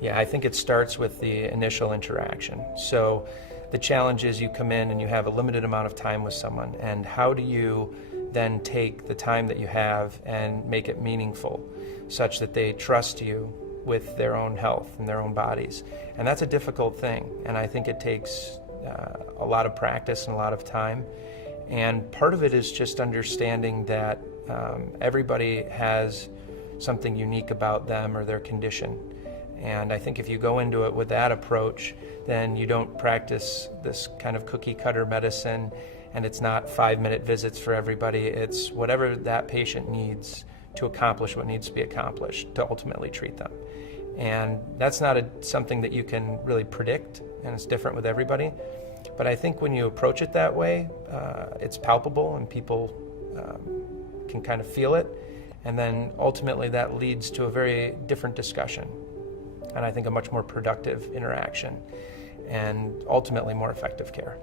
Yeah, I think it starts with the initial interaction. So the challenge is you come in and you have a limited amount of time with someone, and how do you then take the time that you have and make it meaningful such that they trust you with their own health and their own bodies. And that's a difficult thing, and I think it takes a lot of practice and a lot of time. And part of it is just understanding that everybody has something unique about them or their condition. And I think if you go into it with that approach, then you don't practice this kind of cookie cutter medicine, and it's not 5-minute visits for everybody. It's whatever that patient needs to accomplish what needs to be accomplished to ultimately treat them. And that's not something that you can really predict, and it's different with everybody. But I think when you approach it that way, it's palpable and people can kind of feel it. And then ultimately that leads to a very different discussion. And I think a much more productive interaction and ultimately more effective care.